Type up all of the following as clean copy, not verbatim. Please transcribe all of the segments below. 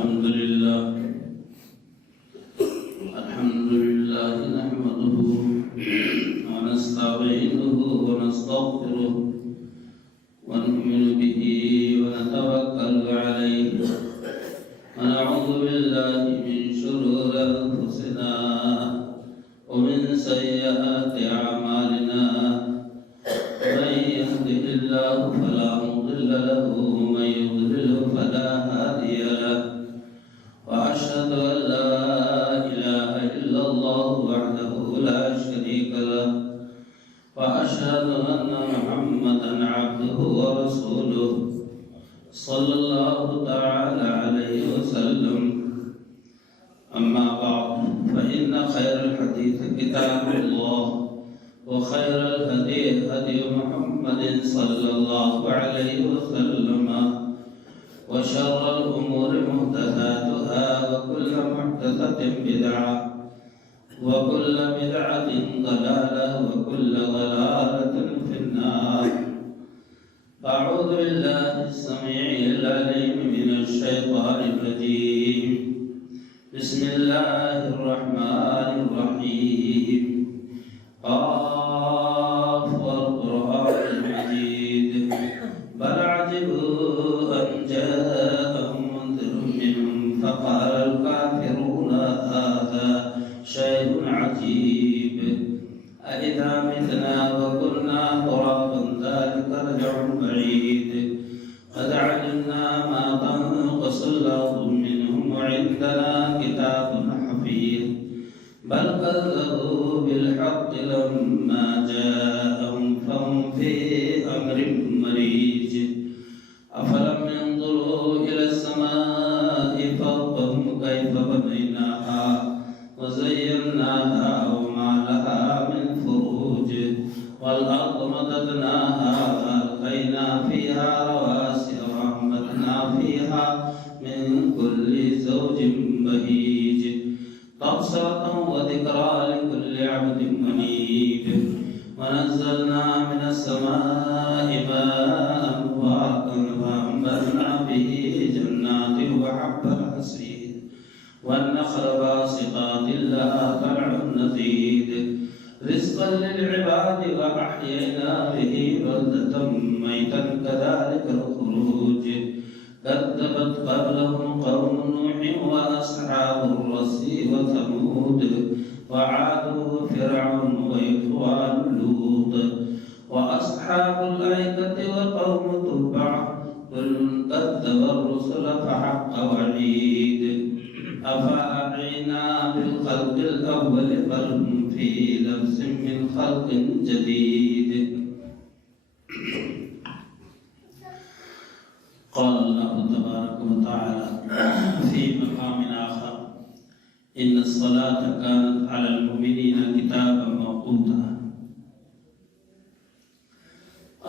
الحمد لله نحمده ونستعينه ونستغفره ونؤمن به ونتوكل عليه ونعوذ بالله من شرور أنفسنا ومن سيئات أعمالنا من يهده الله فلا مضل له ومن يضلل فلا هادي له وأشهد أن لا إله إلا الله وحده لا شريك له وأشهد أن محمدا عبده ورسوله صلى الله تعالى عليه وسلم. أما بعد فإن خير الحديث كتاب الله وخير الهدي هدي محمد صلى الله عليه وسلم وشر الأمور محدثاتها وكل محدثة بدعة وكل بدعة ضلالة وكل ضلالة في النار. أعوذ بالله السميع العليم من الشيطان الرجيم. بسم الله الرحمن الرحيم. قاف والقرآن المجيد بل عجبوا أن جاءهم منذر منهم فقال الكافرون هذا شيء عجيب أإذا متنا وكنا ترابا ذلك رجع بعيد قد علمنا ما تنقص الأرض منهم وعندنا كتاب حفيظ بل كذبوا بالحق لما جاءهم فهم في أمر مريج أفلم ينظروا إلى السماء فوقهم كيف بنيناها وزيناها وما لها من فروج والأرض مددناها وألقينا فيها رواسي وأنبتنا فيها من كل زوج بهيج تبصرة وذكرى لكل عبد منيب ونزلنا من السماء ماء مباركا فأنبتنا به جنات وحب الحصيد والنخل باسقات لها طلع نضيد رزقا للعباد وأحيينا به بلدة ميتا كذلك الخروج كذبت قبلهم قوم نوح وأصحاب الرس وثمود وعاد وفرعون وإخوان لوط وأصحاب الأيكة وقوم تبع كل كذب الرسل فحق وعيد أفأعينا بالخلق الأول بل هم في لبس من خلق جديد. قال الله تبارك وتعالى في مقام آخر إن الصلاة كانت على المؤمنين كتابا موقوتا.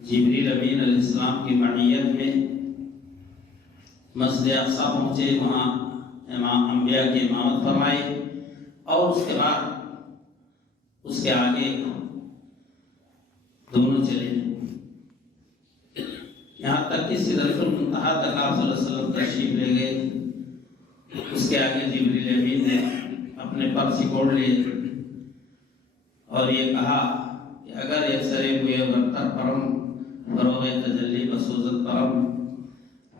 جبریل امین علیہ السلام کی معیت میں مسجد اقصی پہنچے، وہاں امام انبیاء کی امامت فرمائی، اور اس کے بعد اس کے آگے دونوں چلے، یہاں تک کہ سدرۃ المنتہا تک آپ صلی اللہ علیہ وسلم تشریف لے گئے۔ اس کے آگے جبریل امین نے اپنے پر سکوڑ لیے اور یہ کہا کہ اگر یہ سرے ہوئے برتر پرم فروغ تجلی بسوزت پرم،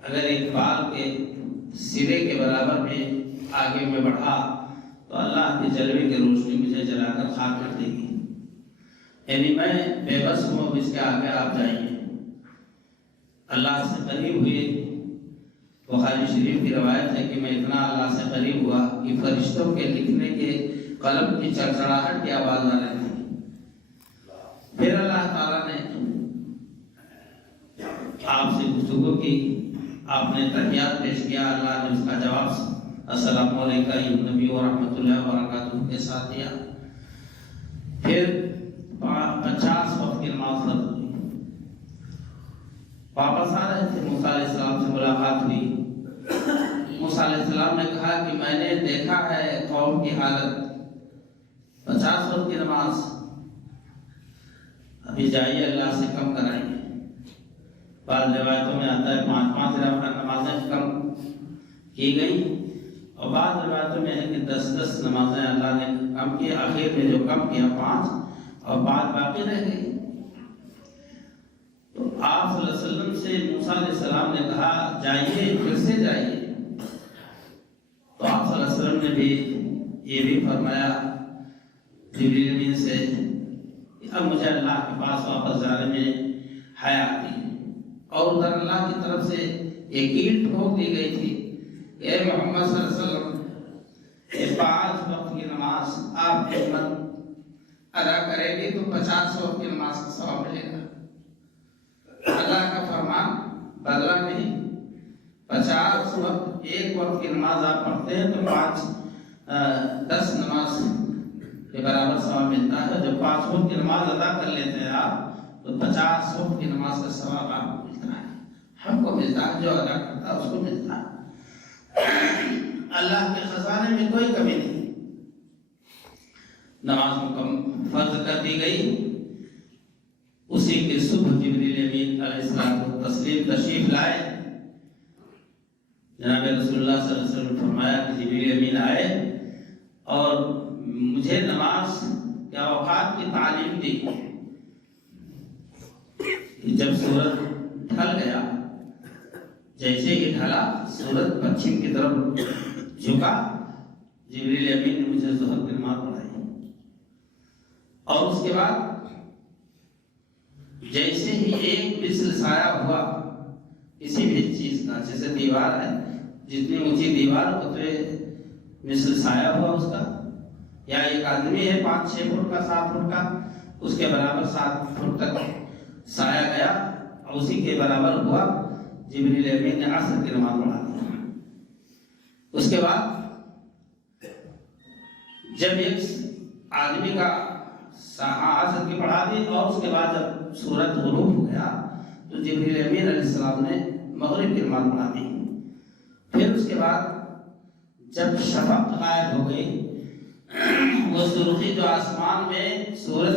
اگر ایک بال کے سرے کے برابر میں آگے میں بڑھا تو اللہ کے جلوے کی روشنی مجھے جلا کر خاک کر دے گی، یعنی میں بے بس ہوں، اب اس کے آگے آپ جائیے۔ اللہ سے قریب ہوئے، بخاری شریف کی روایت ہے کہ میں اتنا اللہ سے قریب ہوا کہ فرشتوں کے لکھنے کے قلم کی چڑچڑاہٹ کی آواز آ رہی تھی۔ پھر اللہ تعالیٰ نے آپ سے گفتگو کی، آپ نے تحیات پیش کیا، اللہ نے اس کا جواب السلام علیکم ایھا نبی و رحمۃ اللہ وبرکاتہ کے ساتھ دیا۔ پھر 50 وقت کی نماز فرض ہوئی، واپس آ رہے تھے، موسیٰ علیہ السلام سے ملاقات ہوئی۔ موسیٰ علیہ السلام نے کہا کہ میں نے دیکھا ہے قوم کی حالت، 50 وقت کی نماز، ابھی جائیے اللہ سے کم کرائیے۔ بعض روایتوں میں آتا ہے 5 نمازیں کم کی گئی، اور بعض روایتوں میں ہے کہ 10 نمازیں اللہ نے کم کی، آخر میں جو کم کیا 5 اور 5 باقی رہ گئی۔ تو آپ صلی اللہ علیہ وسلم سے موسیٰ علیہ السلام نے کہا جائیے، پھر سے جائیے، تو آپ صلی اللہ علیہ وسلم نے بھی یہ بھی فرمایا جبریل امین سے کہ اب مجھے اللہ کے پاس واپس جانے میں حیا آتی ہے، اور ادھر اللہ کی طرف سے ایک اینٹ ٹھوک دی گئی تھی، اے محمد صلی اللہ علیہ وسلم، یہ 5 وقت کی نماز آپ خدمت ادا کریں گے تو 50 وقت کی نماز کا ثواب ملے گا۔ اللہ کا فرمان بدلہ نہیں، 50 وقت، 1 وقت کی نماز آپ پڑھتے ہیں تو 10 نماز کے برابر ثواب ملتا ہے۔ جب 5 وقت کی نماز ادا کر لیتے ہیں آپ تو 50 وقت کی نماز کا ثواب آپ کو ملتا ہے، ہم کو ملتا ہے، جو ادا کرتا ہے اس کو ملتا ہے۔ اللہ کے خزانے میں کوئی کمی نہیں۔ نماز مکمل فرض کر دی گئی، اسی کے صبح جبریل امین علیہ السلام کو تشریف لائے۔ جناب رسول اللہ صلی اللہ علیہ وسلم فرمایا کہ جبریل امین آئے اور مجھے نماز کے اوقات کی تعلیم دی۔ جب سورج ڈھل گیا، جیسے ہی ڈھلا سورج پچھم کی طرف جھکا، جبریل امین نے مجھے ظہر کی نماز پڑھائی، اور اس کے بعد جیسے ہی ایک مثل سایہ ہوا کسی بھی چیز کا، جیسے دیوار ہے، جتنی اونچی دیوار اتنے مثل سایہ ہوا اس کا، یا ایک آدمی ہے 5-6 فٹ کا، 7 فٹ کا، اس کے برابر 7 فٹ تک سایہ گیا، اور اسی کے برابر ہوا۔ جبریل امین نے عصر کی نماز پڑھا دی۔ اس کے بعد جب ایک آدمی کا عصر کی پڑھا دی، اور اس کے بعد جب سورج غروب ہو گیا تو جبریل امین علیہ السلام نے مغرب کی نماز پڑھا دی۔ پھر اس کے بعد جب شفق غائب ہو گئی، وہ سرخی جو آسمان میں سورج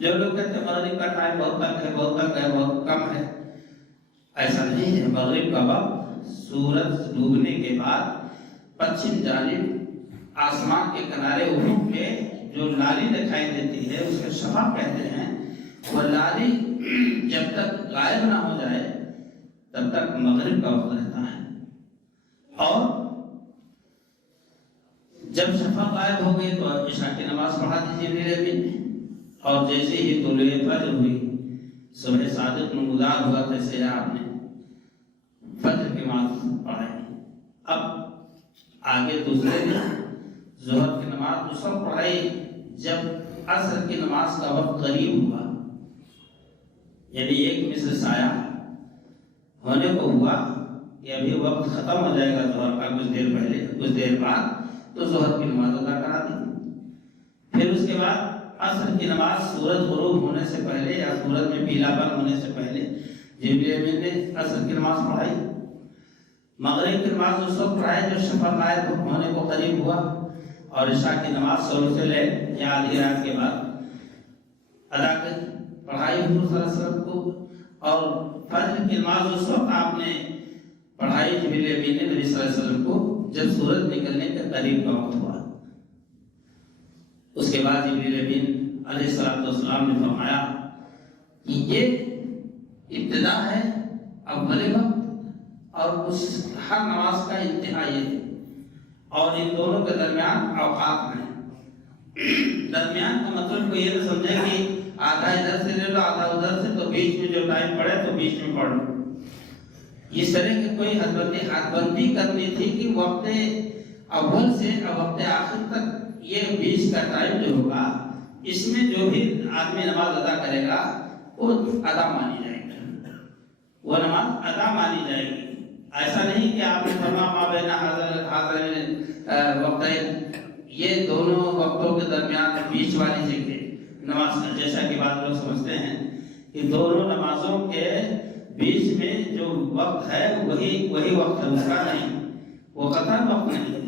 جو لوگ کہتے ہیں مغرب کا ٹائم بہت تنگ ہے، بہت تنگ ہے، بہت کم ہے، ایسا نہیں ہے۔ مغرب کا وقت سورج ڈوبنے کے بعد پچھم جانب آسمان کے کنارے افق میں جو لالی دکھائی دیتی ہے اس کو شفق کہتے ہیں۔ وہ لالی جب تک غائب نہ ہو جائے تب تک مغرب کا وقت رہتا ہے، اور جب شفق غائب ہو گئی تو عشاء کی نماز پڑھا دی جبریل امین نے، اور جیسے ہی طلوع فجر ہوئی، صبح صادق نمودار ہوا، جیسے آپ نے فجر کی نماز پڑھائی۔ اب آگے دوسرے دن ظہر کی نماز دوسرا پڑھائی جب عصر کی نماز کا وقت قریب ہوا، یعنی ایک مثل سایہ ہونے کو ہوا کہ ابھی وقت ختم ہو جائے گا ظہر کا، کچھ دیر پہلے، کچھ دیر بعد، تو ظہر کی نماز ادا کرا دی۔ پھر اس کے کے بعد عصر کی نماز سورج غروب ہونے سے پہلے یا سورج میں پیلا پن ہونے سے پہلے جبریل امین نے عصر کی نماز پڑھائی. مغرب کی نماز اس وقت پڑھائی جو شفق غائب ہونے کو قریب ہوا, اور عشاء کی نماز ثلث اللیل یا آدھی رات کے بعد ادا پڑھائی حضور صلی اللہ علیہ وسلم کو. اور فجر کی نماز اس وقت آپ نے پڑھائی جبریل امین نے نبی صلی اللہ علیہ وسلم کو جب سورج نکلنے کے قریب کا وقت ہوا. اس کے بعد جبریل امین علیہ السلام نے فرمایا کہ یہ ابتدا ہے اول وقت اور اس ہر نماز کا انتہا یہ ہے, اور ان دونوں کے درمیان اوقات ہیں. درمیان کا مطلب کوئی یہ نہ سمجھے کہ آدھا ادھر سے لے لو آدھا ادھر سے, تو بیچ میں جو ٹائم پڑے تو بیچ میں پڑھ لو. اس طرح کی کوئی حد بندی کرنی تھی کہ وقت اول سے وقت آخر تک یہ بیچ کا ٹائم جو ہوگا اس میں جو بھی آدمی نماز ادا کرے گا وہ ادا مانی جائے گی, وہ نماز ادا مانی جائے گی. ایسا نہیں کہ آپ نے فرمایا ما بین حاضر وقتین, یہ دونوں وقتوں کے درمیان بیچ والی جگہ نماز, جیسا کہ بعض لوگ سمجھتے ہیں کہ دونوں نمازوں کے بیچ میں جو وقت ہے وہی وقت ہے, اس کا نہیں, وہ قطعاً وقت نہیں ہے.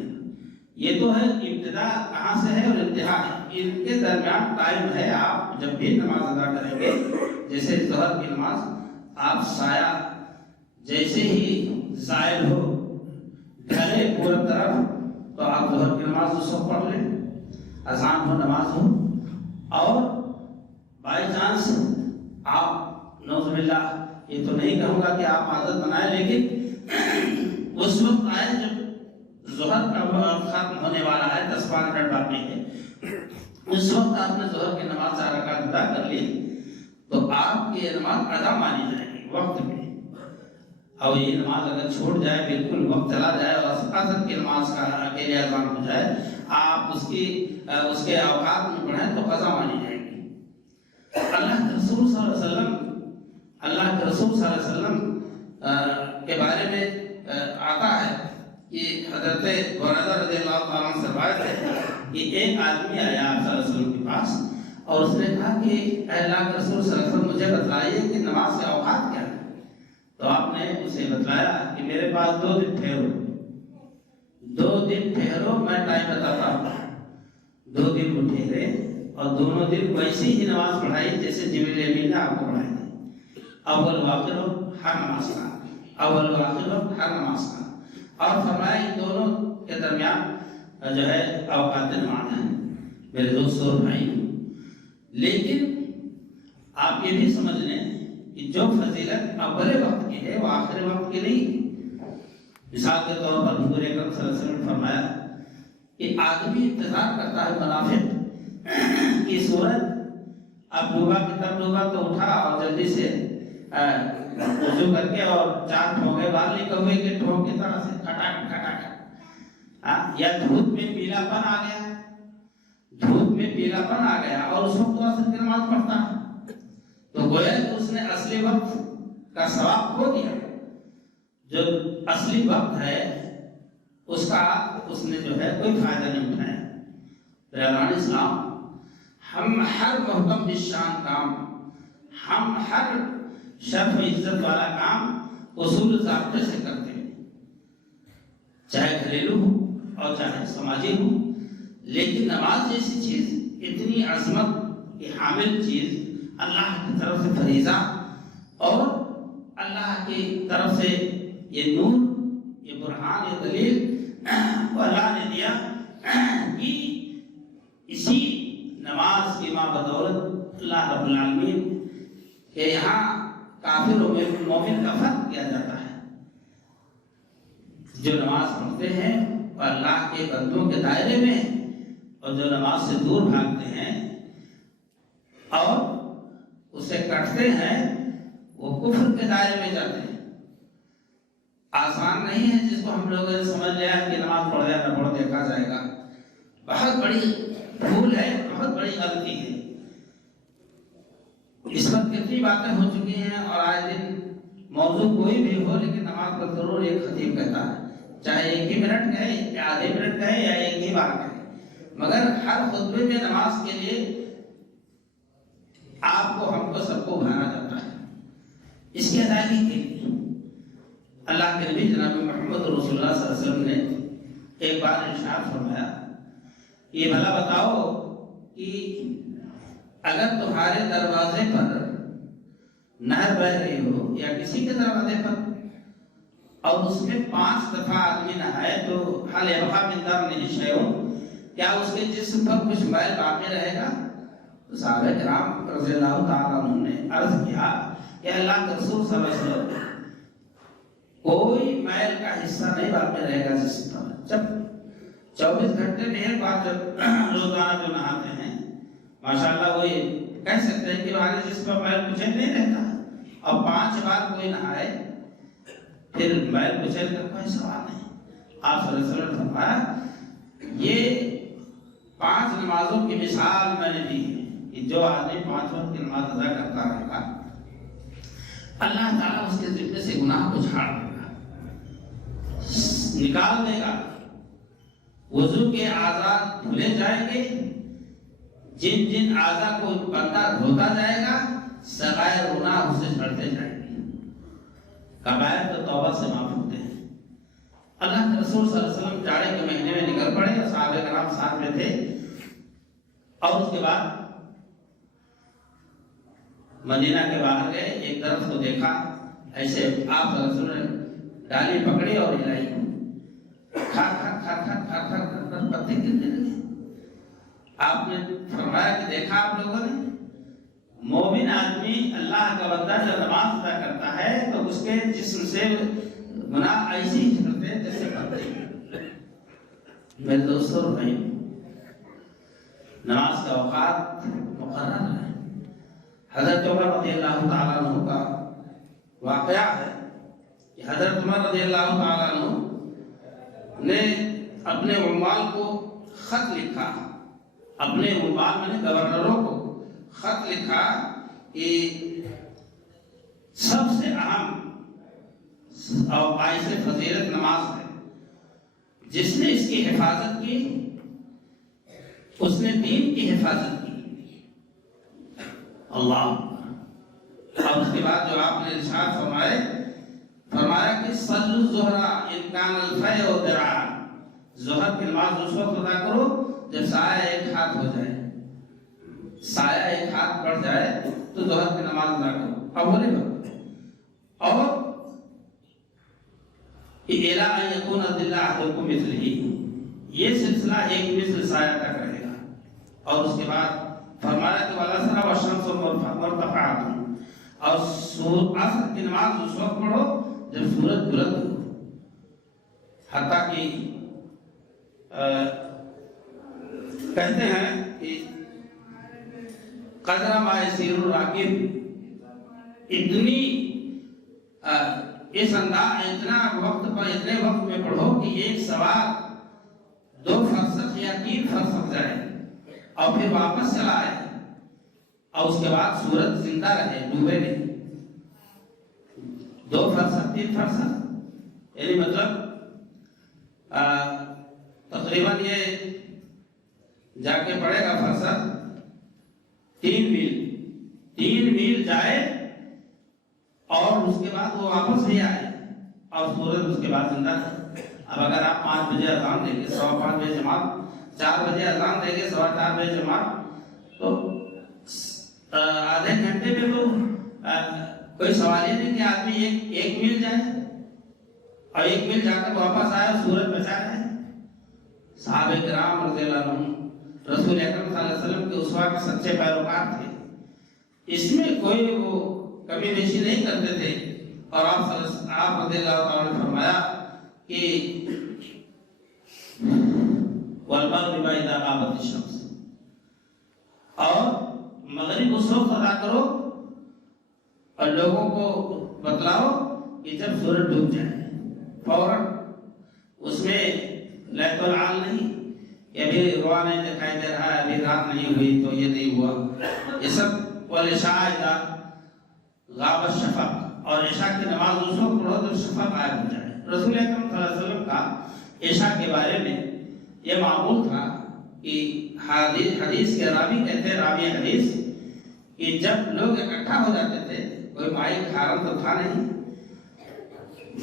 یہ تو ہے ابتدا کہاں سے ہے اور انتہا ہے, ان کے درمیان ٹائم ہے. آپ جب بھی نماز ادا کریں گے, جیسے ظہر کی نماز, آپ سایہ جیسے ہی زائل ہو ڈھلے پورے طرف تو آپ ظہر کی نماز اس وقت پڑھ لیں, اذان ہو نماز ہو. اور بائی چانس آپ نعوذ باللہ, یہ تو نہیں کہوں گا کہ آپ عادت بنائیں, لیکن اس وقت آئے جب ظہر کا وقت ختم ہونے والا ہے, 10-12 منٹ باقی ہے, اس وقت آپ نے ظہر کی نماز 4 رکعت ادا کر لی, تو آپ کی یہ نماز ادا مانی جائے گی وقت میں. اور یہ نماز اگر چھوٹ جائے, بالکل وقت چلا جائے اور عصر کی نماز کا اکیلے اذان ہو جائے, آپ اس کے اوقات میں پڑھیں تو قضا مانی جائے گی. اللہ کے رسول صلی اللہ علیہ وسلم کے بارے میں آتا ہے کہ حضرت برادہ رضی اللہ تعالیٰ عنہ سے روایت ہے کہ ایک آدمی آیا آپ صلی اللہ علیہ وسلم کے پاس اور اس نے کہا کہ اے اللہ کے رسول صلی اللہ علیہ وسلم مجھے بتلائیے کہ نماز کے اوقات کیا ہے. تو آپ نے اسے بتلایا کہ میرے پاس 2 دن ٹھہرو, میں ٹائم بتاتا ہوں. 2 دن وہ ٹھہرے اور دونوں دن ویسی ہی نماز پڑھائی جیسے جبریل امین نے آپ کو پڑھائی تھی. اول و آخر ہر نماز کا, اور فرمایا ان دونوں کے درمیان جو ہے اوقات نماز ہیں. میرے دوستوں اور بھائیوں, لیکن آپ یہ بھی سمجھ لیں کہ جو فضیلت اول وقت کی ہے وہ آخر وقت کی نہیں. مثال کے طور پر حضور اکرم صلی اللہ علیہ وسلم نے فرمایا کہ آدمی انتظار کرتا ہے منافق کی صورت, اب ڈوبا تو اٹھا اور جلدی سے وضو کر کے اور 4 ٹھوکے مار لی کوے کے ٹھوک کی طرح سے کھٹا یا دھوپ میں پیلا پن آ گیا اور اس وقت عصر کی نماز پڑھتا ہے تو گویا کہ اس نے اصلی وقت کا ثواب کھو دیا. جو اصلی وقت ہے اس کا اس نے جو ہے کوئی فائدہ نہیں اٹھایا. برادران اسلام, ہم ہر محکم بالشان کام, ہم ہر شرف عزت والا کام اصول ضابطے سے کرتے ہیں, چاہے گھریلو ہو اور چاہے سماجی ہو. لیکن نماز جیسی چیز, اتنی عظمت کی حامل چیز, اللہ کی طرف سے فریضہ اور اللہ کی طرف سے یہ نور, یہ برہان, یہ دلیل وہ اللہ نے دیا کہ اسی نماز کی ماں بدولت اللہ رب العالمین کہ یہاں کافر و مومن کا فرق کیا جاتا ہے. جو نماز پڑھتے ہیں وہ اللہ کے بندوں کے دائرے میں ہیں, اور جو نماز سے دور بھاگتے ہیں اور اسے کٹتے ہیں وہ کفر کے دائرے میں جاتے ہیں. آسان نہیں ہے جس کو ہم لوگوں نے سمجھ لیا کہ نماز پڑھ جائے نہ پڑھ دیکھا جائے گا. بہت بڑی بھول ہے, بہت بڑی غلطی ہے. اس وقت کتنی باتیں ہو چکی ہیں اور آئے دن موضوع کوئی بھی ہو لیکن نماز پر ضرور ایک خطیب کہتا ہے, چاہے 1 ہی منٹ کہے یا آدھے منٹ کہے یا 1 ہی بار کہے, مگر ہر خطبے میں نماز کے لیے آپ کو، ہم کو، سب کو بھانا جاتا ہے اس کی ادائیگی کے لیے۔ اللہ کے نبی جناب محمد رسول اللہ صلی اللہ علیہ وسلم نے ایک بار ارشاد فرمایا، یہ بھلا بتاؤ کہ اگر تمہارے دروازے پر نہر بہ رہی ہو یا کسی کے دروازے پر اور اس میں 5 دفعہ آدمی نہائے تو حل یبقى من درنه شیء، کیا اس کے جسم پر کچھ میل باقی رہے گا؟ تو صحابہ کرام رضی اللہ تعالیٰ عنہ نے عرض کیا کہ اللہ کے رسول صلی اللہ علیہ وسلم کوئی میل کا حصہ نہیں باقی رہے گا جسم پر۔ جب 24 گھنٹے میں ایک بار جب روزانہ جو نہاتے ہیں ماشاءاللہ وہ یہ کہہ سکتے ہیں کہ ہمارے جسم پر میل کچھ نہیں رہتا، اور 5 بار کوئی نہائے پھر میل کچھ کا کوئی سوال نہیں۔ آپ صلی اللہ علیہ وسلم نے فرمایا یہ 5 نمازوں کی مثال میں نے دی ہے کہ جو آدمی 5 وقت کی نماز ادا کرتا رہے گا اللہ تعالیٰ اس کے ذمے سے گناہ کو جھاڑ دے گا، نکال دے گا۔ وضو کے اعضاء دھلے جائیں گے، جن جن اعضاء کو بندہ دھوتا جائے گا صغائر گناہ اسے جھڑتے جائیں گے، کبائر تو توبہ سے معاف ہوتے ہیں۔ اللہ کے رسول صلی اللہ علیہ وسلم جاڑے کے مہینے میں نکل پڑے اور صحابہ کرام ساتھ میں تھے، اور اس کے بعد مدینہ کے باہر گئے، ایک درخت کو دیکھا، ایسے آپ صلی اللہ علیہ وسلم نے ڈالی پکڑی اور ہلائی، کھر کھر کھر کھر کھر کھر کھر کھر پتے گرنے لگے۔ آپ نے فرمایا کہ دیکھا آپ لوگوں نے، مومن آدمی اللہ کا بندہ جب نماز ادا کرتا ہے تو اس کے جسم سے گناہ ایسے ہی جھڑتے ہیں جیسے پتے۔ میرے دوستوں اور بھائی، نماز کا اوقات مقرر ہے۔ حضرت عمر رضی اللہ تعالیٰ عنہ کا واقعہ ہے کہ حضرت عمر رضی اللہ تعالیٰ عنہ نے اپنے عمال کو خط لکھا، اپنے عمال میں نے گورنروں کو خط لکھا کہ سب سے اہم اور باعث فضیلت نماز ہے، جس نے اس کی حفاظت کی اس نے دین کی حفاظت کی۔ اللہ، اور اس کے بعد جو آپ نے ارشاد فرمایا کہ صلوا الظہر ان کان الفیء ذراعا، ظہر کی نماز اس وقت ادا کرو جب سایہ ایک ہاتھ ہو جائے، سایہ ایک ہاتھ بڑھ جائے تو ظہر کی نماز ادا کرو اول وقت۔ اور اِلَىٰ أَن يَكُونَ ظِلُّ أَحَدِكُم مِثْلِهِ، یہ سلسلہ ایک مثل سایہ تک رہے گا۔ اور اس کے بعد فرمایا کہ وَالْعَصْرَ وَالشَّمْسُ مُرْتَفَعَةٌ، اور عصر کی نماز اس وقت پڑھو جب سورج بلند ہو، حتیٰ کہ کہتے ہیں کہ قدر ما یسیر الراکب، اتنی اس انداز اتنا وقت پر اتنے وقت میں پڑھو کہ ایک سوار 2 فرسخ یا 3 فرسخ جائے اور پھر واپس چلا آئے، اور اس کے بعد سورج زندہ رہے، ڈوبے نہیں۔ 2 فرسخ 3 فرسخ یعنی مطلب تقریباً یہ جا کے پڑے گا فرسخ 3 میل جائے اور اس کے بعد وہ واپس بھی آئے اور سورج اس کے بعد زندہ ہے۔ اب اگر آپ 5 بجے اذان دیں گے، 5:15 بجے جماعت، 4 بجے اذان دیں گے، 4:15 بجے جماعت، تو آدھے گھنٹے میں تو کوئی سوال ہی نہیں کہ آدمی ایک میل جائے اور 1 میل جا کر واپس آئے، سورج بچا ہے۔ صحابہ کرام رضی اللہ عنہم رسول اکرم صلی اللہ علیہ وسلم کے اسوہ کے سچے پیروکار تھے، اس میں کوئی وہ کمی بیشی نہیں کرتے تھے۔ اور آپ رضی اللہ تعالیٰ نے فرمایا کہ وَالْمَغْرِبَ إِذَا غَابَتِ الشَّمْسُ، اور مغرب اس وقت ادا کرو اور لوگوں کو بتلاؤ کہ جب سورج ڈوب جائے، فوراً اس میں لیت العال نہیں کہ ابھی روا نہیں دکھائی دے رہا ہے، ابھی رات نہیں ہوئی تو یہ نہیں ہوا، یہ سب والعشاء اذا غاب الشفق، اور عشاء کی نماز اس وقت پڑھو جب شفق غائب ہو جائے۔ رسول اکرم صلی اللہ علیہ وسلم کا عشاء کے بارے میں یہ معمول تھا کہ حدیث کے راوی کہتے ہیں، راوی حدیث، کہ جب لوگ اکٹھا ہو جاتے تھے، کوئی مائک حرم تو تھا نہیں،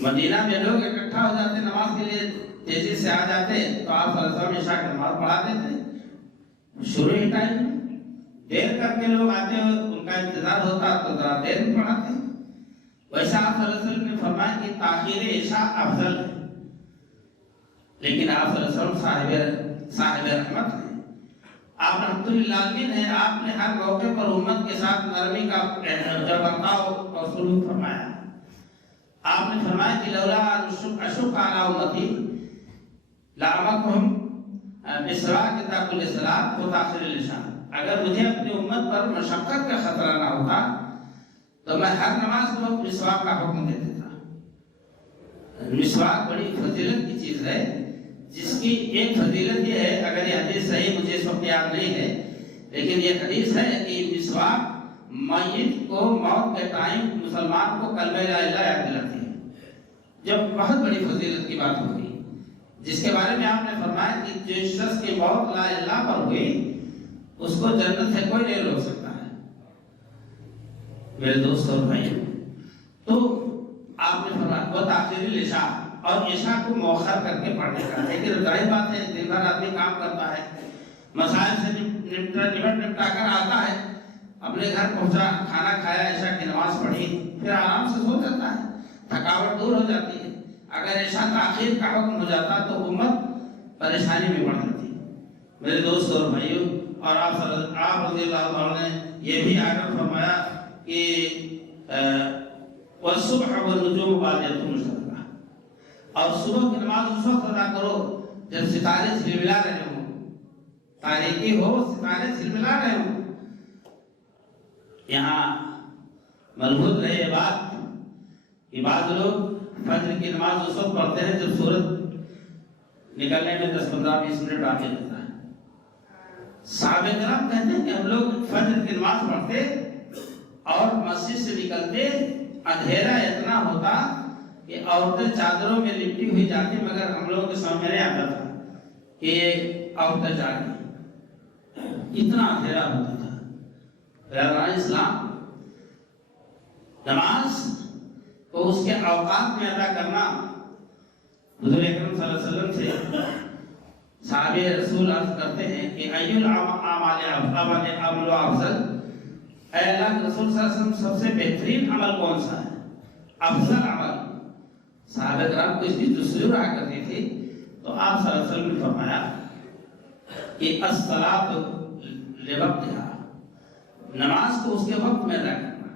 مدینہ میں لوگ اکٹھا ہو جاتے نماز کے لیے، تیزی سے آ جاتے تو آپ صلی اللہ علیہ وسلم عشاء کی نماز پڑھاتے تھے شروع ہی ٹائم میں۔ دیر کر کے لوگ آتے ہو، ان کا انتظار ہوتا تو ذرا دیر میں پڑھاتے۔ ویسا آپ صلی اللہ علیہ وسلم نے فرمایا کہ تاخیر عشاء افضل ہے، لیکن آپ صلی اللہ علیہ وسلم صاحب رحمت ہیں، آپ رحمت للعالمین ہیں، آپ نے ہر موقع پر امت کے ساتھ نرمی کا برتاؤ اور سلوک فرمایا۔ آپ نے فرمایا کہ لولا اشق علی امتی لامرتہم بالسواک عند کل صلاۃ و تاخیر العشاء، اگر مجھے اپنی امت پر مشقت کا خطرہ نہ ہوتا تو میں ہر نماز کے وقت مسواک کا حکم دے دیتا۔ مسواک بڑی فضیلت کی چیز ہے، جس کی ایک فضیلت یہ ہے، اگر یہ حدیث صحیح مجھے اس وقت یاد نہیں ہے، لیکن یہ حدیث ہے کہ مسواک میت کو موت کے ٹائم مسلمان کو کلمہ لا الہ یاد دلاتی ہے، جب بہت بڑی فضیلت کی بات ہوگی، جس کے بارے میں آپ نے فرمایا کہ جو شخص کی موت لا الہ پر ہوئی اس کو جنت سے کوئی نہیں روک سکتا ہے۔ میرے دوست اور بھائی، تو آپ نے فرمایا وہ تاخیر العشاء، اور عشاء کو مؤخر کر کے پڑھنے کا، لیکن ظاہر بات ہے دن بھر آدمی کام کرتا ہے، مسائل سے نمٹا کر آتا ہے، اپنے گھر پہنچا، کھانا کھایا، عشاء کی نماز پڑھی، پھر آرام سے سو جاتا ہے، تھکاوٹ دور ہو جاتی ہے۔ اگر عشاء تاخیر کا حکم ہو جاتا تو امت پریشانی میں پڑ جاتی۔ میرے دوست اور بھائیوں، اور آپ رضی اللہ عنہ نے یہ بھی آگے فرمایا کہ والصبح والنجوم بادیۃ مشرقہ، اور صبح کی نماز اس وقت ادا کرو جب ستارے جھلملا رہے ہوں، تاریکی ہو، ستارے جھلملا رہے ہوں۔ یہاں ملحوظ رہے یہ بات کہ بعض لوگ فجر کی نماز اس وقت پڑھتے ہیں جب سورج نکلنے میں 10-15-20 منٹ باقی رہتا ہے۔ صحابہ کرام کہتے ہیں کہ ہم لوگ فجر کی نماز پڑھتے اور مسجد سے نکلتے، اندھیرا اتنا ہوتا کہ عورتیں چادروں میں لپٹی ہوئی جاتی، مگر ہم لوگوں کے سمجھ میں نہیں آتا تھا کہ یہ عورتیں جا رہی، اتنا اندھیرا ہوتا تھا۔ پیارا اسلام، نماز کو اس کے اوقات میں ادا کرنا، حضور اکرم صلی اللہ علیہ وسلم سے صحابہ رسول عرض کرتے ہیں کہ ایُّ الاعمال افضل و افضل، اے اللہ کے رسول صلی اللہ علیہ وسلم سب سے بہترین عمل کون سا ہے، افضل عمل؟ صحابہ کرام کو اس کی جستجو رہا کرتی تھی، تو آپ صلی اللہ علیہ وسلم نے فرمایا کہ الصلاۃ لوقتہا، نماز کو اس کے وقت میں ادا کرنا۔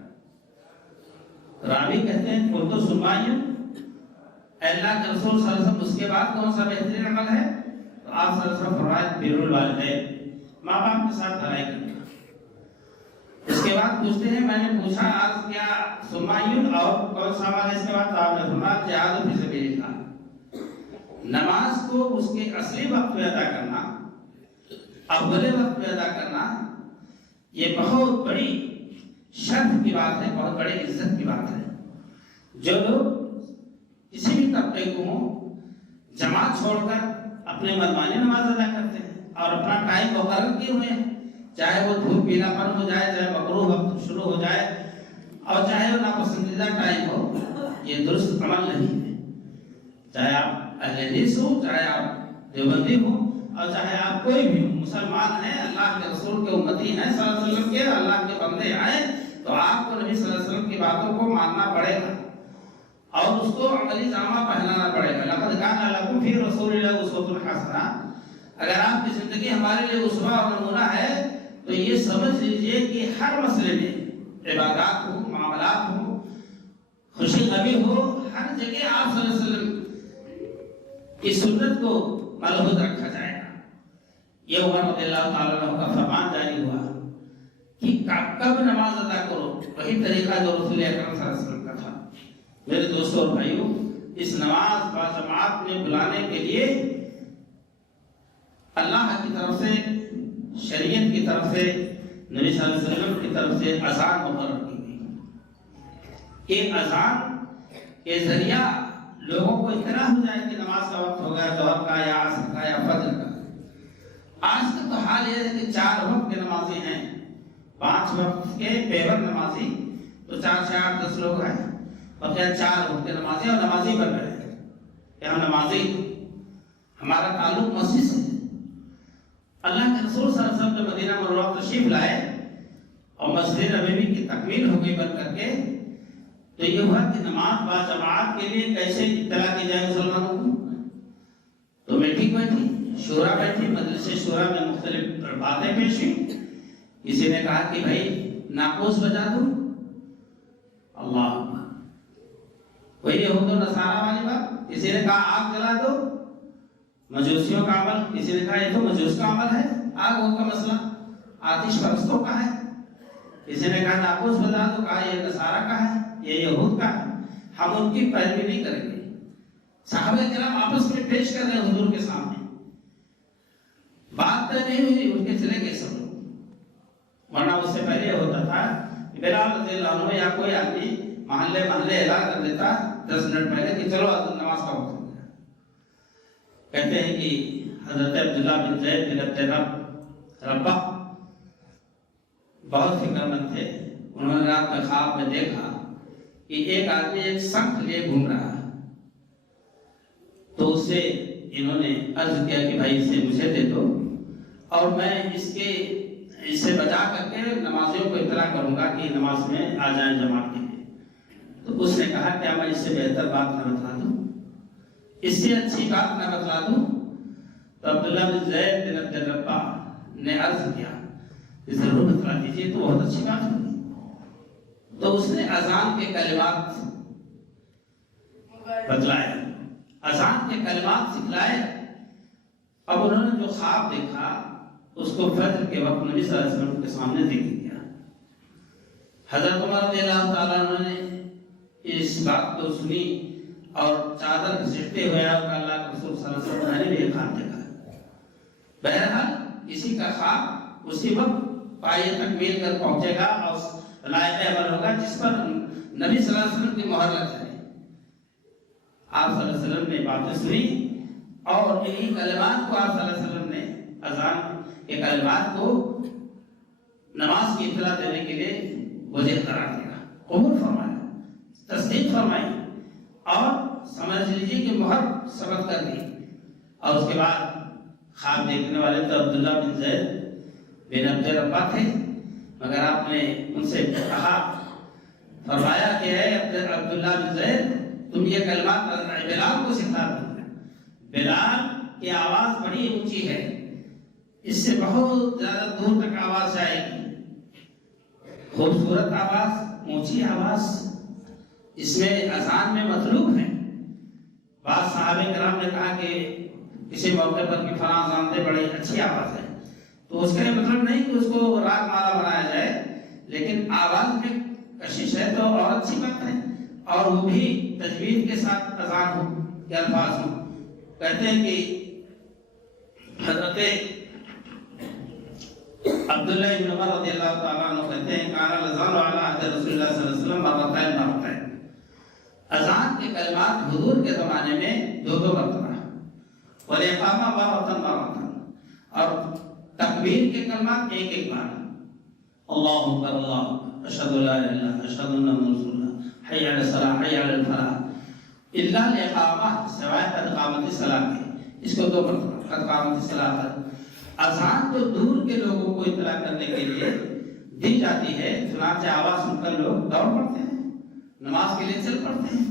راوی کہتے ہیں قلت ثم اے اللہ کے رسول صلی اللہ علیہ وسلم اس کے بعد کون سا بہترین عمل ہے؟ تو آپ صلی اللہ علیہ وسلم فرمایا بر الوالدین، ماں باپ کے ساتھ بھلائی کرنا۔ اس کے بعد پوچھتے ہیں، میں نے پوچھا عرض کیا ثم اور کون سا عمل ہے اس کے بعد؟ آپ نے فرمایا جہاد فی سبیل اللہ، نماز کو اس کے اصلی وقت میں ادا کرنا، اول وقت میں ادا کرنا، یہ بہت بڑی شرف کی بات ہے، بہت بڑی عزت کی بات ہے۔ جو لوگ کسی بھی طبقے کو جماعت چھوڑ کر اپنے منمانی نماز ادا کرتے ہیں اور اپنا ٹائم مقرر کیے ہوئے ہیں، چاہے وہ دھوپ پیلا پن ہو جائے، چاہے مکروہ وقت شروع ہو جائے، اور چاہے وہ ناپسندیدہ ٹائم ہو، یہ درست عمل نہیں ہے۔ چاہے آپ اہل حدیث ہو، چاہے آپ دیوبندی ہو، اور چاہے آپ کوئی بھی مسلمان ہیں، اللہ کے رسول کے امتی ہیں، صلی اللہ علیہ وسلم کے اللہ کے بندے آئے، تو آپ کو نبی صلی اللہ علیہ وسلم کی باتوں کو ماننا پڑے گا اور اس کو عملی جامہ پہنانا پڑے گا۔ لقد کان لکم فی رسول اللہ اسوۃ حسنہ، اگر آپ کی زندگی ہمارے لیے اسوہ اور نمونہ ہے تو یہ سمجھ لیجئے کہ ہر مسئلے میں، عبادات ہو، معاملات ہو، خوشی غمی ہو، ہر جگہ آپ صلی اللہ علیہ وسلم کی سنت کو ملحوظ رکھا جائے گا۔ یہ عمر رضی اللہ تعالیٰ عنہ کا فرمان جاری ہوا کہ کب نماز ادا کرو، وہی طریقہ جو رسول اکرم صلی اللہ علیہ وسلم کا تھا۔ میرے دوستوں اور بھائیوں، اس نماز با جماعت میں بلانے کے لیے اللہ کی طرف سے، شریعت کی طرف سے، نبی صلی اللہ علیہ وسلم کی طرف سے اذان مقرر کی گئی۔ ایک اذان کے ذریعہ لوگوں کو اطلاع ہو جائے کہ نماز کا وقت ہو گیا، ظہر کا یا عصر کا یا فجر کا۔ آج کا تو حال یہ ہے کہ 4 وقت کے نمازی ہیں، 5 وقت کے پیور نمازی تو 4 سے 8 10 لوگ ہیں، اور کیا 4 وقت کے نمازی اور نمازی بن رہے ہیں کہ ہم نمازی، ہمارا تعلق مسجد سے۔ اللہ کے رسول صلی اللہ علیہ وسلم جو مدینہ منورہ تشریف لائے اور مسجد نبوی کی تکمیل ہو گئی بن کر کے، تو یہ ہوا کہ نماز با جماعت کے لیے کیسے اطلاع کی جائے مسلمانوں کو۔ تو میٹنگ بیٹھی، شورا بیٹھی، مجلس شورا میں مختلف باتیں پیش ہوئی۔ کسی نے کہا کہ بھائی ناقوس بجا دو، اللہ، وہی یہود و نصارہ والی بات۔ کسی نے کہا آگ جلا دو، مجوسیوں کا عمل۔ کسی نے کہا یہ تو مجوس کا عمل ہے، آگ کا مسئلہ آتش پرستوں کا ہے۔ کسی نے کہا ناقوس بجا دو، کہا یہ نصارہ کا ہے، یہ یہود کا ہے، ہم ان کی پیروی نہیں کریں گے۔ صحابہ کرام آپس میں پیش کر رہے ہیں حضور کے سامنے، بات طے نہیں ہوئی، ان کے چلے گئے سب لوگ۔ ورنہ اس سے پہلے یہ ہوتا تھا کہ بلال رضی اللہ عنہ یا کوئی آدمی محلے اعلان کر دیتا 10 منٹ پہلے کہ چلو نماز کا وقت ہو گیا۔ کہتے ہیں کہ حضرت عبداللہ بن زید بن عبد ربہ بہت فکر مند تھے۔ انہوں نے رات میں خواب میں دیکھا کہ ایک آدمی ایک سنکھ لیے گھوم رہا ہے، تو اس سے انہوں نے عرض کیا کہ بھائی اسے مجھے دے دو اور میں اسے بجا کر کے نمازیوں کو اطلاع کروں گا کہ نماز میں آ جائیں جماعت کے لیے۔ تو اس نے کہا کیا میں اس سے بہتر بات نہ بتلا دوں، اس سے اچھی بات نہ بتلا دوں؟ تو عبداللہ بن زید بن عبد ربہ نے عرض کیا کہ ضرور بتلا دیجیے، تو بہت اچھی بات ہوگی۔ تو اس نے اذان کے کلمات بتلائے، اذان کے کلمات سکھلائے۔ اب انہوں نے جو خواب دیکھا اس کو فجر کے وقت نبی صلی اللہ علیہ وسلم کے سامنے ذکر کیا۔ حضرت عمر رضی اللہ تعالیٰ عنہ نے اس بات کو سنی اور چادر گھسیٹتے ہوئے اللہ کے رسول صلی اللہ علیہ وسلم نے بھی خواب دیکھا۔ بہرحال کسی کا خواب اسی وقت پائے تکمیل کر پہنچے گا اور لائق عمل ہوگا جس پر نبی صلی اللہ علیہ وسلم کی مہر لگ جائے۔ آپ صلی اللہ علیہ وسلم نے باتیں سنی اور انہی کلمات کو آپ صلی اللہ علیہ وسلم نے اذان کے کلمات کو نماز کی اطلاع دینے کے لیے وجہ قرار دیا، قبول فرمایا، تصدیق فرمائی اور سمجھ لیجیے کہ مہر ثبت کر دی۔ اور اس کے بعد خواب دیکھنے والے تو عبداللہ بن زید بن عبد ربہ تھے، مگر آپ نے ان سے کہا، فرمایا کہ اے عبداللہ بن زید تم یہ کلمات بلال کو سکھا دو۔ بلال کی آواز بڑی اونچی ہے، اس سے بہت زیادہ دور تک آواز جائے گی، خوبصورت آواز، اونچی آواز، اس میں اذان میں مطلوب ہے۔ بعض صحابہ کرام نے کہا کہ کسی موقع پر کہ فلاں اذان دے بڑی اچھی آواز ہے، تو اس کا یہ مطلب نہیں کہ اس کو راگ مالا بنایا جائے، لیکن آواز میں کشش ہے تو اور اچھی بات ہے، اور وہ بھی تجوید کے ساتھ اذان ہو کے الفاظ ہوں۔ کہتے ہیں کہ حضرت عبداللہ بن عمر رضی اللہ تعالیٰ عنہ کہتے ہیں کان الاذان علی عہد رسول اللہ صلی اللہ علیہ وسلم مرتين اذان کے کلمات حضور کے زمانے میں 2 مرتبہ، والاقامہ مرتين اور تکبیر کے کلمات 1 بار، اللہ اکبر اللہ اشہد لا الہ الا اللہ اشہد ان محمد رسول اللہ حی علی الصلاۃ حی علی الفلاح الا الاقامہ سوائے قد قامت الصلاۃ کے، اس کو 2 مرتبہ قد قامت الصلاۃ۔ اذان تو دور کے لوگوں کو اطلاع کرنے کے لیے دی جاتی ہے، چنانچہ آواز سن کر لوگ دوڑ پڑتے ہیں، نماز کے لیے چل پڑتے ہیں،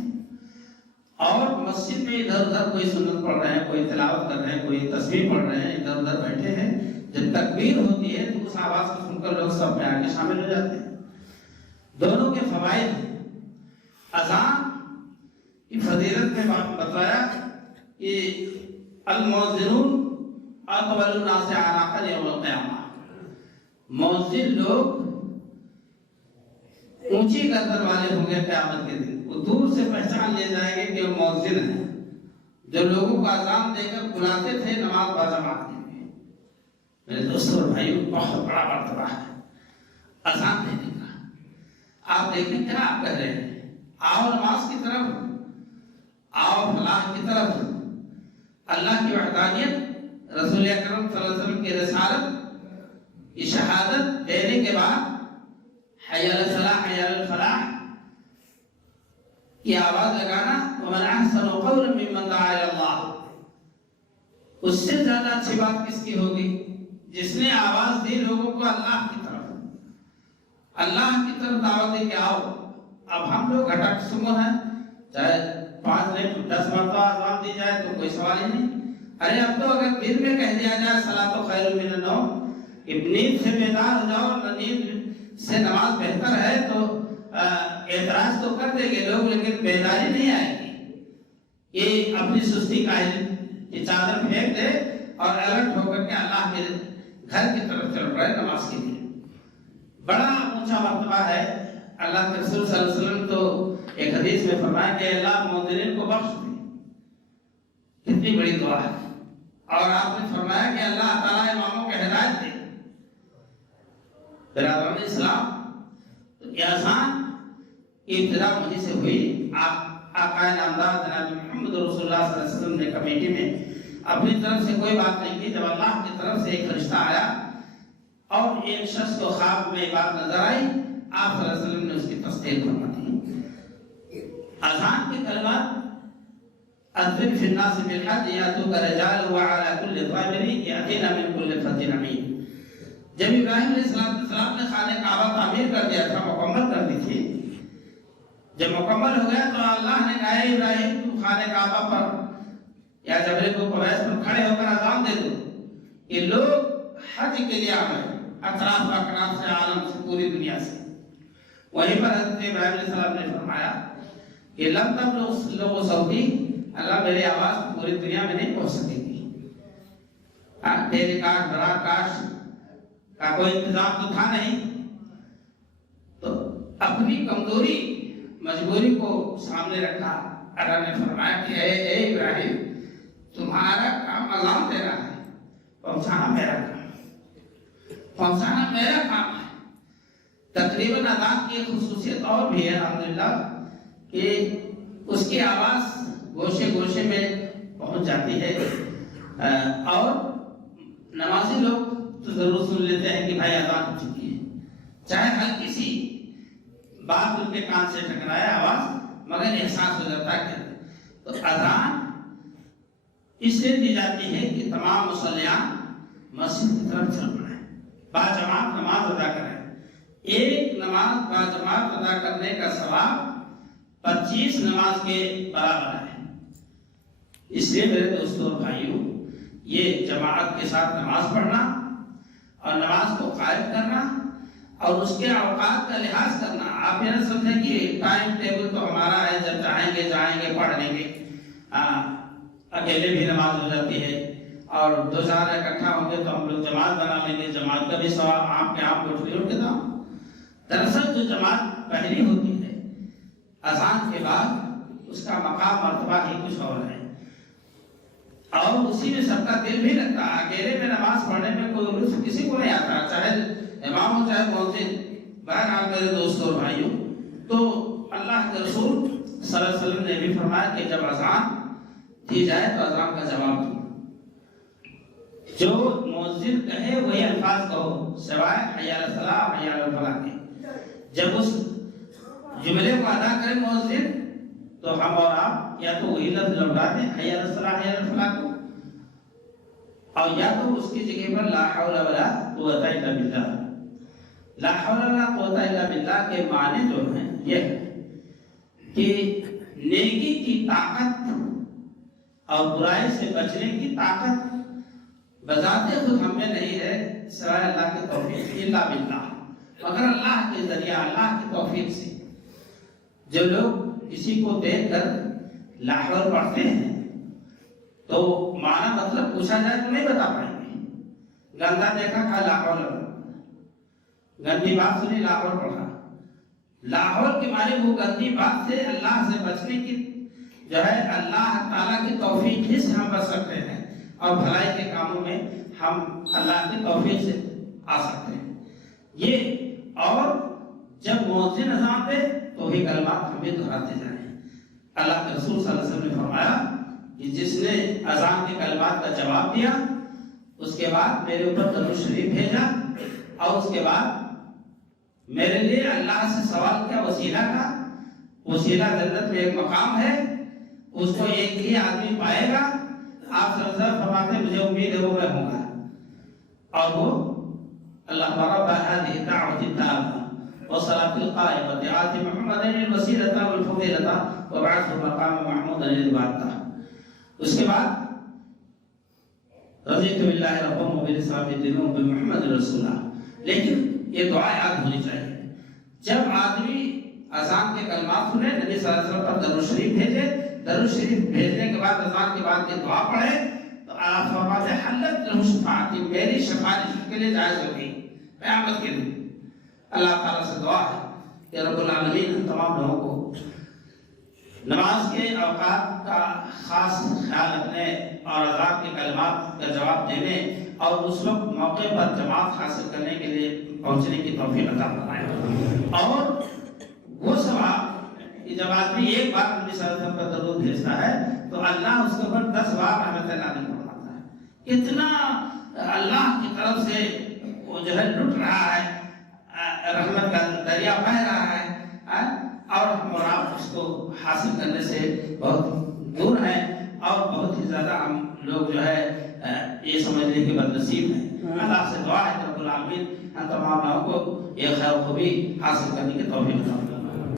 اور مسجد میں ادھر ادھر کوئی سنت پڑھ رہے ہیں، کوئی تلاوت کر رہے ہیں، کوئی تسبیح پڑھ رہے ہیں، ادھر ادھر بیٹھے ہیں، جب تکبیر ہوتی ہے تو اس آواز کو سن کر لوگ سب میں آگے شامل ہو جاتے ہیں۔ دونوں کے فوائد، اذان کی فضیلت میں بتایا کہ المؤذنون اقبل الناس اعناقا یوم القیامہ، مؤذن لوگ اونچی گردن والے ہوں گے قیامت کے دن، وہ دور سے پہچان لے جائیں گے کہ وہ مؤذن ہیں جو لوگوں کو اذان دے کر بلاتے تھے نماز باجماعت کے لیے۔ میرے دوستوں اور بھائیوں، بہت بڑا مرتبہ ہے اذان دینے کا۔ آپ دیکھیں کیا آپ کہہ رہے ہیں، آؤ نماز کی طرف، آؤ فلاح کی طرف، اللہ کی وحدانیت رسول اکرم صلی اللہ علیہ وسلم کی رسالت کی شہادت دینے کے بعد حی علی الصلاح حی علی الفلاح کی آواز لگانا، ومن احسن قولا ممن دعا الی اللہ، اس سے زیادہ اچھی بات کس کی ہوگی؟ جس نے آواز دی لوگوں کو اللہ کی دعوت دے کے آؤ۔ اب ہم لوگ ہٹک سمو ہیں، چاہے 5 نہیں 10 مرتبہ اذان دی جائے تو کوئی سوال ہی نہیں۔ ارے اب تو اگر دن میں کہہ دیا جائے صلاۃ خیر من النوم، نیند سے بیدار ہو جاؤ، نیند سے نماز بہتر ہے، تو اعتراض تو کر دیں گے لوگ، لیکن بیداری نہیں آئے گی۔ یہ اپنی سستی کا یہ چادر پھینک دے اور الرٹ ہو کر کے اللہ کے گھر کی طرف چل رہا ہے نماز کے لیے۔ بڑا اونچا مرتبہ ہے۔ اللہ کے رسول صلی اللہ علیہ وسلم تو ایک حدیث میں فرمایا کہ اللہ مؤذنین کو بخش دے، کتنی بڑی دعا ہے۔ اور آپ نے فرمایا کہ اللہ تعالیٰ اماموں کو ہدایت دے۔ برادران اسلام، یہ اذان کی ابتدا وہیں سے ہوئی۔ آقا نامدار جناب محمد رسول اللہ صلی اللہ علیہ وسلم نے کمیٹی میں اپنی طرف سے کوئی بات نہیں کی۔ جب اللہ کی طرف سے ایک فرشتہ آیا اور ایک شخص کو خواب میں بات نظر آئی، آپ صلی اللہ علیہ وسلم نے اس کی تصدیق فرما دی۔ اذان کے کلمات اذن فی الناس بالحج یاتوک رجال وعلی کل ضامر یاتینا من کل فج عمیق۔ جب ابراہیم علیہ السلام نے خانہ کعبہ تعمیر کر دیا تھا، مکمل کر دی تھی، جب مکمل ہو گیا تو اللہ نے کہا ابراہیم تم خانہ کعبہ پر یا جبل کو قبیس پر کھڑے ہو کر اذان دے دو کہ لوگ حج کے لیے آ گئے، اطراف و اکناف سے، عالم سے، پوری دنیا سے۔ وہیں پر حضرت ابراہیم علیہ السلام نے فرمایا کہ لم تبلغ صوتی، اللہ میری آواز پوری دنیا میں نہیں پہنچ سکے گی۔ ٹیلی کاسٹ، براڈ کاسٹ کا کوئی انتظام تو تھا نہیں، تو اپنی کمزوری مجبوری کو سامنے رکھا۔ اللہ نے فرمایا کہ اے ابراہیم تمہارا کام اذان دینا ہے، پہنچانا میرا کام، پہنچانا میرا کام ہے۔ تقریباً اذان کی خصوصیت اور بھی ہے الحمدللہ کہ اس کی آواز گوشے گوشے میں پہنچ جاتی ہے، اور نمازی لوگ تو ضرور سن لیتے ہیں کہ بھائی اذان ہو چکی ہے، چاہے ہلکی سی بات ان کے کان سے ٹکرائے آواز، مگر احساس ہو جاتا ہے۔ تو اذان اس لیے دی جاتی ہے کہ تمام مصلیان مسجد کی طرف چل پڑیں، باجماعت نماز ادا کریں۔ ایک نماز باجماعت ادا کرنے کا ثواب 25 نماز کے برابر ہے۔ اس لیے میرے دوستوں اور بھائیوں، یہ جماعت کے ساتھ نماز پڑھنا اور نماز کو قائم کرنا اور اس کے اوقات کا لحاظ کرنا، آپ یہ نہ سمجھیں کہ ٹائم ٹیبل تو ہمارا ہے، جب چاہیں گے جائیں گے پڑھ لیں گے۔ اکیلے بھی نماز ہو جاتی ہے، اور 2000 اکٹھا ہوں گے تو ہم لوگ جماعت بنا لیں گے، جماعت کا بھی ثواب آپ کے آپ کو کے دام۔ دراصل جو جماعت پہلی ہوتی ہے اذان کے بعد، اس کا مقام مرتبہ ہی کچھ اور ہے، اور اسی میں سب کا دل بھی لگتا ہے۔ اکیلے میں نماز پڑھنے میں کوئی لطف کسی کو نہیں آتا، چاہے امام ہو چاہے مؤذن۔ بہرحال میرے دوستوں اور بھائیوں، تو اللہ کے رسول صلی اللہ علیہ وسلم نے بھی فرمایا کہ جب اذان دی جائے تو اذان کا جواب دو، جو مؤذن کہے وہی الفاظ کہو سوائے حی علی الصلاح حی علی الفلاح کے۔ جب اس جملے کو ادا کرے مؤذن تو ہم اور آپ یا تو وہی لفظ لوٹا دیں حی علی الصلاح حی علی الفلاح کو، اور یا تو اس کی جگہ پر لا حول ولا قوت الا باللہ۔ لا حول ولا قوت الا باللہ کے معنی جو ہیں یہ ہے کہ نیکی کی طاقت اور برائی سے بچنے کی طاقت بذات خود ہم میں نہیں ہے، سوائے اللہ کی توفیق الا باللہ، مگر اللہ کے ذریعہ، اللہ کی توفیق سے۔ جو لوگ کسی کو دیکھ کر لا حول پڑھتے ہیں تو معنی مطلب پوچھا جائے تو نہیں بتا پائیں گے۔ گندا دیکھا کہا لا حول، گندی بات سنی لا حول پڑھا۔ لا حول کے معنی وہ گندی بات سے اللہ سے بچنے کی جو ہے اللہ تعالیٰ کی توفیق ہی سے ہم بچ سکتے ہیں، اور بھلائی کے کاموں میں ہم اللہ کی توفیق سے آ سکتے ہیں۔ یہ اور جب مؤذن اذان دے تو وہی کلمات ہمیں دہراتے جائیں۔ اللہ کے رسول صلی اللہ علیہ وسلم نے فرمایا کہ جس نے اذان کے کلمات کا جواب دیا اس کے بعد میرے اوپر درود شریف بھیجا، اور اس کے بعد میرے لیے اللہ سے سوال کیا وسیلہ کا۔ وسیلہ جنت میں ایک مقام ہے، اس کو ایک ہی آدمی پائے گا۔ آپ صلی اللہ علیہ وسلم فرماتے ہیں مجھے امید ہے وہ میں ہوں گا، اور وہ اللہم رب هذه الدعوة التامة والصلاة القائمة آت محمدا الوسيلة والفضيلة وابعثه مقاما محمودا الذي وعدته۔ اس کے بعد رضیت باللہ ربا وبالاسلام دینا وبمحمد رسول اللہ۔ لیکن یہ دعا یاد ہونی چاہیے، جب آدمی اذان کے کلمات سنے، نبی صلی اللہ علیہ وسلم پر درود شریف بھیجے، درود شریف بھیجنے کے بعد اذان کے بعد یہ دعا پڑھے تو آپ فرماتے ہیں حلت لہ شفاعتی، میری شفاعت کے لیے جائز ہوگی قیامت کے دن۔ اللہ تعالیٰ سے دعا ہے کہ رب العالمین ہم تمام لوگوں کو نماز کے اوقات کا خاص خیال رکھنے اور اذان کے کلمات کا جواب دینے اور اس وقت موقع پر جماعت حاصل کرنے کے لیے پہنچنے کی توفیق عطا فرمائے۔ اور وہ ثواب کہ جب آدمی ایک بار نبی صلی اللہ علیہ وسلم کا درود بھیجتا ہے تو اللہ اس کے اوپر 10 بار رحمت نازل فرماتا ہے۔ اتنا اللہ کی طرف سے وہ جو ہے لٹ رہا ہے، رحمت کا دریا بہہ رہا ہے، اور ہم اور آپ اس کو حاصل کرنے سے بہت دور ہیں، اور بہت ہی زیادہ ہم لوگ جو ہے یہ سمجھنے کے بدنصیب ہیں۔ اللہ سے دعا ہے کہ رب العالمین ہم تمام لوگوں کو یہ خیر و خوبی حاصل کرنے کی توفیق عطا فرمائے۔